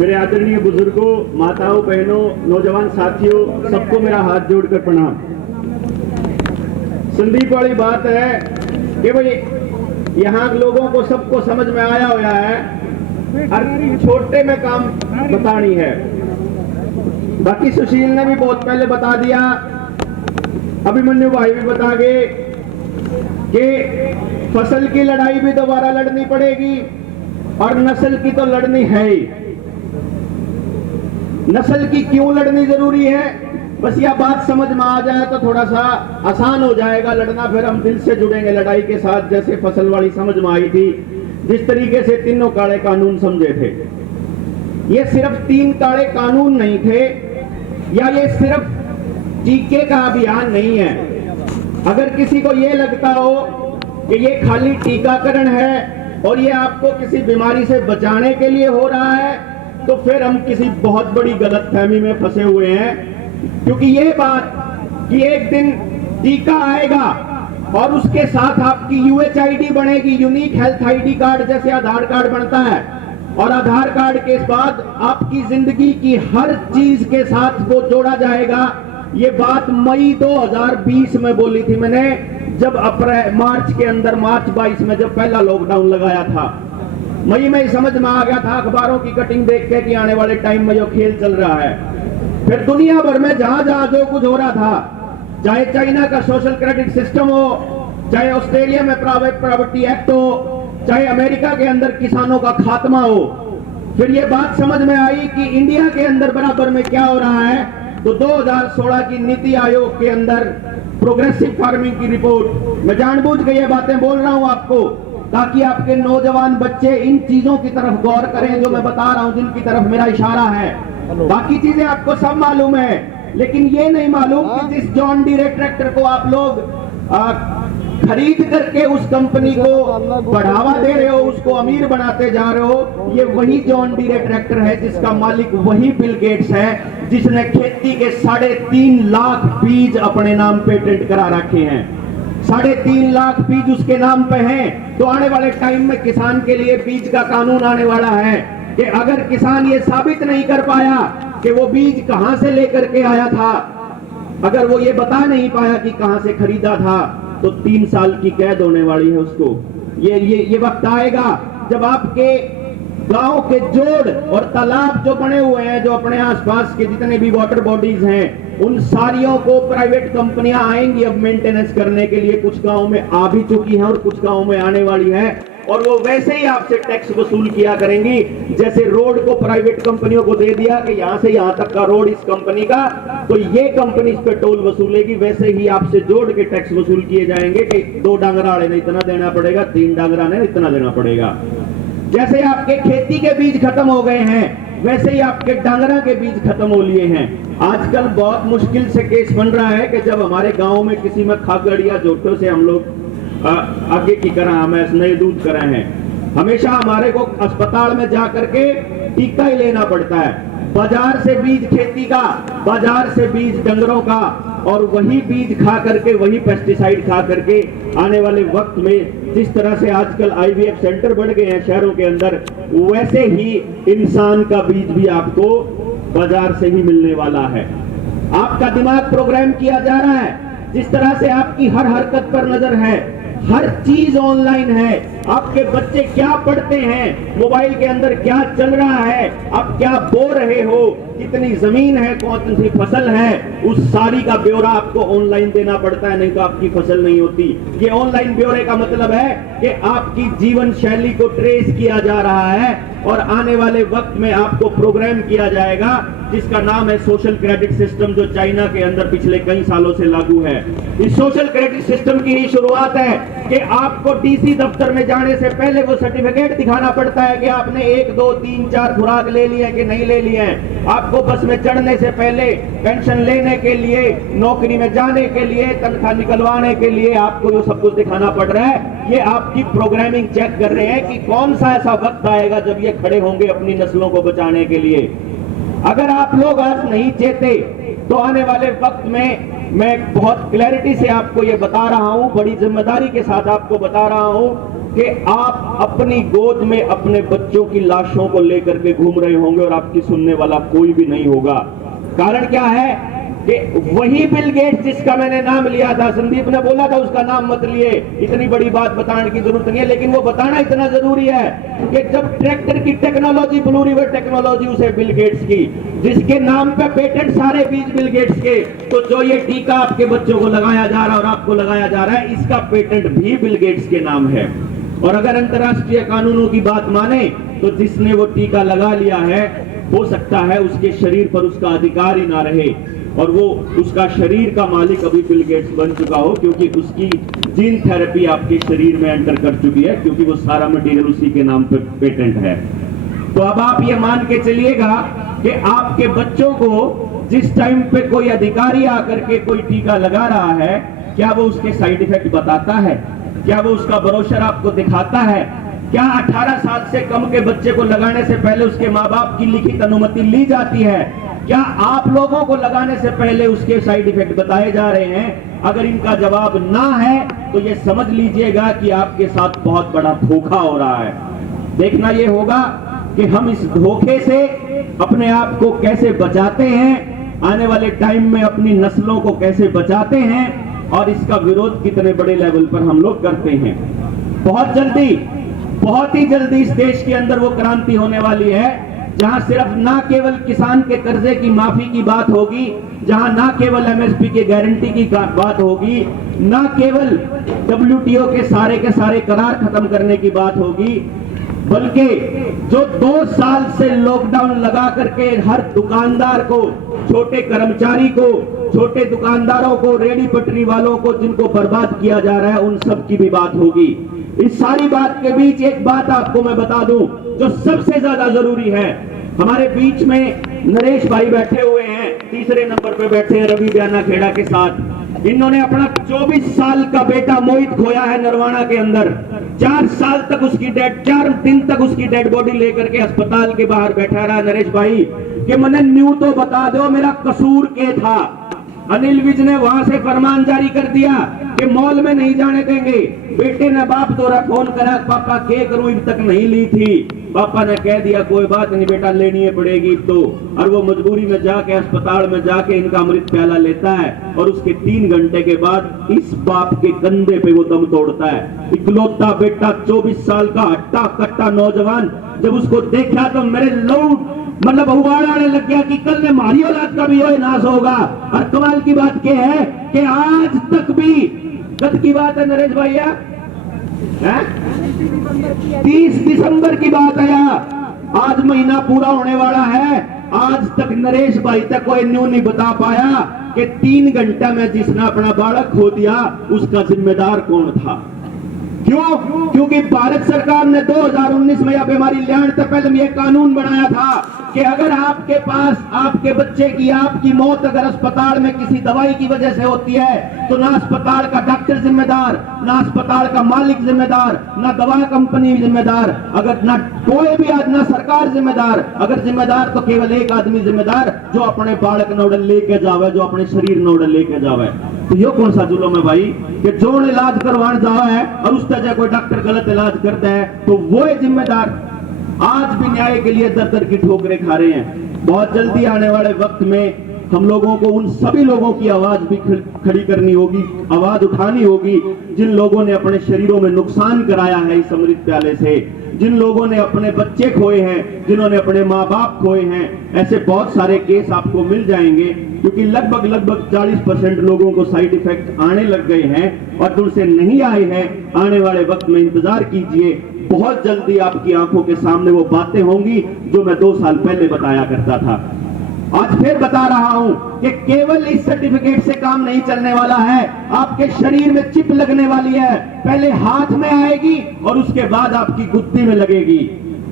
मेरे आदरणीय बुजुर्गों, माताओं, बहनों, नौजवान साथियों, सबको मेरा हाथ जोड़कर प्रणाम। संदीप वाली बात है कि भाई यहाँ लोगों को सबको समझ में आया हुआ है, हर छोटे में काम बतानी है। बाकी सुशील ने भी बहुत पहले बता दिया, अभिमन्यु भाई भी बता गए कि फसल की लड़ाई भी दोबारा लड़नी पड़ेगी और नस्ल की तो लड़नी है ही। नस्ल की क्यों लड़नी जरूरी है, बस यह बात समझ में आ जाए तो थोड़ा सा आसान हो जाएगा लड़ना। फिर हम दिल से जुड़ेंगे लड़ाई के साथ, जैसे फसल वाली समझ में आई थी, जिस तरीके से तीनों काले कानून समझे थे। ये सिर्फ 3 काले कानून नहीं थे, या ये सिर्फ टीके का अभियान नहीं है। अगर किसी को ये लगता हो कि ये खाली टीकाकरण है और ये आपको किसी बीमारी से बचाने के लिए हो रहा है, तो फिर हम किसी बहुत बड़ी गलतफहमी में फंसे हुए हैं। क्योंकि ये बात कि एक दिन टीका आएगा और उसके साथ आपकी UHID बनेगी, यूनिक हेल्थ ID कार्ड, जैसे आधार कार्ड बनता है, और आधार कार्ड के बाद आपकी जिंदगी की हर चीज के साथ वो जोड़ा जाएगा। ये बात मई 2020 में बोली थी मैंने, जब मार्च के अंदर, मार्च 22 में जब पहला लॉकडाउन लगाया था। मई में समझ में आ गया था अखबारों की कटिंग देख के कि आने वाले टाइम में जो खेल चल रहा है। फिर दुनिया भर में जहां जहां जो कुछ हो रहा था, चाहे चाइना का सोशल क्रेडिट सिस्टम हो, चाहे ऑस्ट्रेलिया में प्राइवेट प्रॉपर्टी एक्ट हो, चाहे अमेरिका के अंदर किसानों का खात्मा हो, फिर ये बात समझ में आई कि इंडिया के अंदर बराबर में क्या हो रहा है। तो 2016 की नीति आयोग के अंदर प्रोग्रेसिव फार्मिंग की रिपोर्ट, मैं जानबूझ के ये बातें बोल रहा हूं आपको, ताकि आपके नौजवान बच्चे इन चीजों की तरफ गौर करें जो मैं बता रहा हूं, जिनकी तरफ मेरा इशारा है। बाकी चीजें आपको सब मालूम है, लेकिन ये नहीं मालूम कि जिस जॉन डीरे ट्रैक्टर को आप लोग खरीद करके उस कंपनी को बढ़ावा दे रहे हो, उसको अमीर बनाते जा रहे हो, ये वही जॉन डीरे ट्रैक्टर है जिसका मालिक वही बिल गेट्स है, जिसने खेती के 3.5 लाख बीज अपने नाम पेटेंट करा रखे हैं। 3.5 लाख बीज उसके नाम पे हैं। तो आने वाले टाइम में किसान के लिए बीज का कानून आने वाला है कि अगर किसान ये साबित नहीं कर पाया कि वो बीज कहां से लेकर के आया था, अगर वो ये बता नहीं पाया कि कहां से खरीदा था, तो 3 साल की कैद होने वाली है उसको। ये वक्त आएगा जब आपके गांव के जोड़ और तालाब जो बने हुए हैं, जो अपने आसपास के जितने भी वाटर बॉडीज हैं, उन सारियों को प्राइवेट कंपनियां आएंगी अब मेंटेनेंस करने के लिए। कुछ गांव में आ भी चुकी हैं और कुछ गांव में आने वाली है, और वो वैसे ही आपसे टैक्स वसूल किया करेंगी। जैसे रोड को प्राइवेट कंपनियों को दे दिया कि यहां से यहां तक का रोड इस कंपनी का, तो ये कंपनी इस पे टोल वसूलेगी, वैसे ही आपसे जोड़ के टैक्स वसूल किए जाएंगे कि 2 डांगरा वाले ने इतना देना पड़ेगा, 3 डांगरा ने इतना देना पड़ेगा। जैसे आपके खेती के बीज खत्म हो गए हैं, वैसे ही आपके डांगरा के बीज खत्म हो लिए हैं। आजकल बहुत मुश्किल से केस बन रहा है कि जब हमारे गांव में किसी में खागड़ या जोटों से हम लोग आगे की तरह हमें नए दूध कराए हैं, हमेशा हमारे को अस्पताल में जा करके टीका ही लेना पड़ता है। बाजार से बीज खेती का, बाजार से बीज डंगरों का, और वही बीज खा करके, वही पेस्टिसाइड खा करके आने वाले वक्त में जिस तरह से आजकल IVF सेंटर बढ़ गए हैं शहरों के अंदर, वैसे ही इंसान का बीज भी आपको बाजार से ही मिलने वाला है। आपका दिमाग प्रोग्राम किया जा रहा है, जिस तरह से आपकी हर हरकत पर नजर है, हर चीज ऑनलाइन है। आपके बच्चे क्या पढ़ते हैं, मोबाइल के अंदर क्या चल रहा है, आप क्या बो रहे हो, कितनी जमीन है, कौन सी फसल है, उस सारी का ब्यौरा आपको ऑनलाइन देना पड़ता है, नहीं तो आपकी फसल नहीं होती। ये ऑनलाइन ब्यौरे का मतलब है कि आपकी जीवन शैली को ट्रेस किया जा रहा है और आने वाले वक्त में आपको प्रोग्राम किया जाएगा, जिसका नाम है सोशल क्रेडिट सिस्टम, जो चाइना के अंदर पिछले कई सालों से लागू है। इस सोशल क्रेडिट सिस्टम की ही शुरुआत है कि आपको DC दफ्तर में जाने से पहले वो सर्टिफिकेट दिखाना पड़ता है कि आपने 1, 2, 3, 4 खुराक ले ली है कि नहीं ले ली है। आपको बस में चढ़ने से पहले, पेंशन लेने के लिए, नौकरी में जाने के लिए, तनख्वाह निकलवाने के लिए आपको ये सब कुछ दिखाना पड़ रहा है। ये आपकी प्रोग्रामिंग चेक कर रहे हैं कि कौन सा ऐसा वक्त आएगा जब ये खड़े होंगे अपनी नस्लों को बचाने के लिए। अगर आप लोग आज नहीं चेते तो आने वाले वक्त में मैं बहुत क्लैरिटी से आपको ये बता रहा हूं, बड़ी जिम्मेदारी के साथ आपको बता रहा हूं कि आप अपनी गोद में अपने बच्चों की लाशों को लेकर के घूम रहे होंगे और आपकी सुनने वाला कोई भी नहीं होगा। कारण क्या है कि वही बिल गेट्स जिसका मैंने नाम लिया था, संदीप ने बोला था उसका नाम मत लिए, इतनी बड़ी बात बताने की जरूरत नहीं है, लेकिन वो बताना इतना जरूरी है कि जब ट्रैक्टर की टेक्नोलॉजी, ब्लू रिवर टेक्नोलॉजी उसे बिल गेट्स की, जिसके नाम पे पेटेंट सारे बीज बिल गेट्स के, तो जो ये टीका आपके बच्चों को लगाया जा रहा है और आपको लगाया जा रहा है, इसका पेटेंट भी बिल गेट्स के नाम है। और अगर अंतरराष्ट्रीय कानूनों की बात माने तो जिसने वो टीका लगा लिया है, हो सकता है उसके शरीर पर उसका अधिकार ही ना रहे और वो उसका शरीर का मालिक अभी बिल गेट्स बन चुका हो, क्योंकि उसकी जीन थेरेपी आपके शरीर में एंटर कर चुकी है, क्योंकि वो सारा मटेरियल उसी के नाम पर पेटेंट है। तो अब आप ये मान के चलिएगा कि आपके बच्चों को जिस टाइम पे कोई अधिकारी आकर के कोई टीका लगा रहा है, क्या वो उसके साइड इफेक्ट बताता है? क्या वो उसका ब्रोशर आपको दिखाता है? क्या 18 साल से कम के बच्चे को लगाने से पहले उसके माँ बाप की लिखित अनुमति ली जाती है? क्या आप लोगों को लगाने से पहले उसके साइड इफेक्ट बताए जा रहे हैं? अगर इनका जवाब ना है तो ये समझ लीजिएगा कि आपके साथ बहुत बड़ा धोखा हो रहा है। देखना ये होगा कि हम इस धोखे से अपने आप को कैसे बचाते हैं, आने वाले टाइम में अपनी नस्लों को कैसे बचाते हैं और इसका विरोध कितने बड़े लेवल पर हम लोग करते हैं। बहुत जल्दी, बहुत ही जल्दी इस देश के अंदर वो क्रांति होने वाली है जहां सिर्फ ना केवल किसान के कर्जे की माफी की बात होगी, जहां ना केवल एमएसपी के गारंटी की बात होगी, ना केवल डब्ल्यूटीओ के सारे करार खत्म करने की बात होगी, बल्कि जो 2 साल से लॉकडाउन लगा करके हर दुकानदार को, छोटे कर्मचारी को, छोटे दुकानदारों को, रेडी पटरी वालों को जिनको बर्बाद किया जा रहा है, उन सब की भी बात होगी। इस सारी बात के बीच एक बात आपको मैं बता दूं जो सबसे ज्यादा जरूरी है। हमारे बीच में नरेश भाई बैठे हुए हैं, तीसरे नंबर पे बैठे हैं रवि ब्याना खेड़ा के साथ। इन्होंने अपना 24 साल का बेटा मोहित खोया है नरवाना के अंदर। 4 साल तक उसकी 4 दिन तक उसकी डेड बॉडी लेकर के अस्पताल के बाहर बैठा रहा नरेश भाई कि मैंने न्यू तो बता दो मेरा कसूर क्या था। अनिल विज ने वहां से फरमान जारी कर दिया कि मॉल में नहीं जाने देंगे। बेटे ने बाप तोरा फोन करा, पापा क्या करूं, अभी तक नहीं ली थी। पापा ने कह दिया कोई बात नहीं बेटा, लेनी है पड़ेगी तो। और वो मजबूरी में जाके अस्पताल में जाके इनका अमृत प्याला लेता है और उसके 3 घंटे के बाद इस बाप के कंधे पे वो दम तोड़ता है। इकलौता बेटा 24 साल का हट्टा कट्टा नौजवान, जब उसको देखा तो मेरे लोग मतलब उबाड़ आने लग गया कि कल ने मारी औलाद का भी नाश होगा। और कमाल की बात क्या है कि आज तक भी, कद की बात है नरेश भैया, 30 दिसंबर की बात है, आज महीना पूरा होने वाला है, आज तक नरेश भाई तक कोई न्यू नहीं बता पाया कि 3 घंटा में जिसने अपना बालक खो दिया उसका जिम्मेदार कौन था। क्यों? क्योंकि भारत सरकार ने 2019 में यह बीमारी लाने से पहले यह कानून बनाया था कि अगर आपके पास आपके बच्चे की, आपकी मौत अगर अस्पताल में किसी दवाई की वजह से होती है तो ना अस्पताल का डॉक्टर जिम्मेदार, ना अस्पताल का मालिक जिम्मेदार, ना दवा कंपनी जिम्मेदार, अगर ना कोई भी ना सरकार जिम्मेदार, अगर जिम्मेदार तो केवल एक आदमी जिम्मेदार जो अपने बालक नोडल लेके जावे, जो अपने शरीर नोडल लेके जावे। तो ये कौन सा जुल्म है भाई कि जो इलाज करवाने जावा है और उस तरह कोई डॉक्टर गलत इलाज करता है तो वो है जिम्मेदार। आज भी न्याय के लिए दर दर की ठोकरें खा रहे हैं। बहुत जल्दी आने वाले वक्त में हम लोगों को उन सभी लोगों की आवाज भी खड़ी करनी होगी, आवाज उठानी होगी जिन लोगों ने अपने शरीरों में नुकसान कराया है इस अमृत प्याले से, जिन लोगों ने अपने बच्चे खोए हैं, जिन्होंने अपने माँ बाप खोए हैं। ऐसे बहुत सारे केस आपको मिल जाएंगे क्योंकि लगभग 40% लोगों को साइड इफेक्ट आने लग गए हैं और जिनसे नहीं आए हैं आने वाले वक्त में इंतजार कीजिए। बहुत जल्दी आपकी आंखों के सामने वो बातें होंगी जो मैं 2 साल पहले बताया करता था। आज फिर बता रहा हूं कि केवल इस सर्टिफिकेट से काम नहीं चलने वाला है, आपके शरीर में चिप लगने वाली है। पहले हाथ में आएगी और उसके बाद आपकी गुत्ती में लगेगी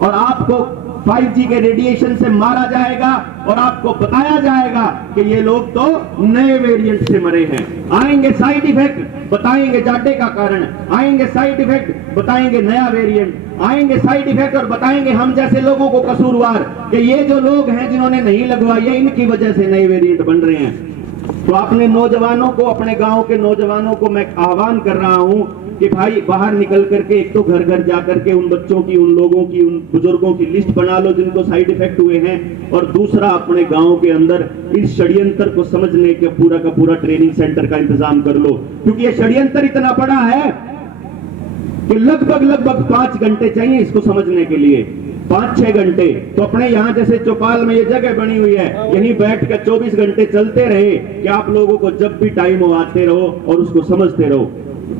और आपको 5G के रेडिएशन से मारा जाएगा और आपको बताया जाएगा कि ये लोग तो नए वेरिएंट से मरे हैं। आएंगे साइड इफेक्ट, बताएंगे जाटे का कारण, आएंगे साइड इफेक्ट, बताएंगे नया वेरिएंट, आएंगे साइड इफेक्ट और बताएंगे हम जैसे लोगों को कसूरवार कि ये जो लोग हैं जिन्होंने नहीं लगवाया इनकी वजह से नए वेरिएंट बन रहे हैं। तो अपने नौजवानों को, अपने गांव के नौजवानों को मैं आह्वान कर रहा हूं कि भाई बाहर निकल करके एक तो घर घर जा करके उन बच्चों की, उन लोगों की, उन बुजुर्गों की लिस्ट बना लो जिनको साइड इफेक्ट हुए हैं, और दूसरा अपने गांव के अंदर इस षड्यंत्र को समझने के पूरा का पूरा ट्रेनिंग सेंटर का इंतजाम कर लो, क्योंकि ये षड्यंत्र इतना बड़ा है कि लगभग 5 घंटे चाहिए इसको समझने के लिए, 5-6 घंटे। तो अपने यहाँ जैसे चौपाल में ये जगह बनी हुई है, यहीं बैठ कर 24 घंटे चलते रहे कि आप लोगों को जब भी टाइम हो आते रहो और उसको समझते रहो।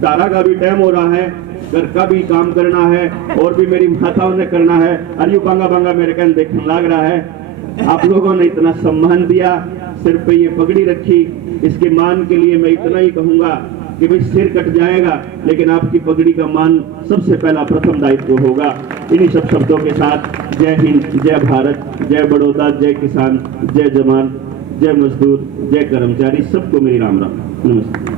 तारा का भी टाइम हो रहा है, घर का भी काम करना है, और भी मेरी माताओं ने करना है। अरियो बांगा बांगा मेरे कहने देखने लग रहा है। आप लोगों ने इतना सम्मान दिया, सिर पे ये पगड़ी रखी, इसके मान के लिए मैं इतना ही कहूंगा कि भाई सिर कट जाएगा लेकिन आपकी पगड़ी का मान सबसे पहला प्रथम दायित्व होगा। इन्हीं सब शब्दों के साथ जय हिंद, जय भारत, जय बड़ौदा, जय किसान, जय जवान, जय मजदूर, जय कर्मचारी, सबको मेरी राम राम, नमस्ते।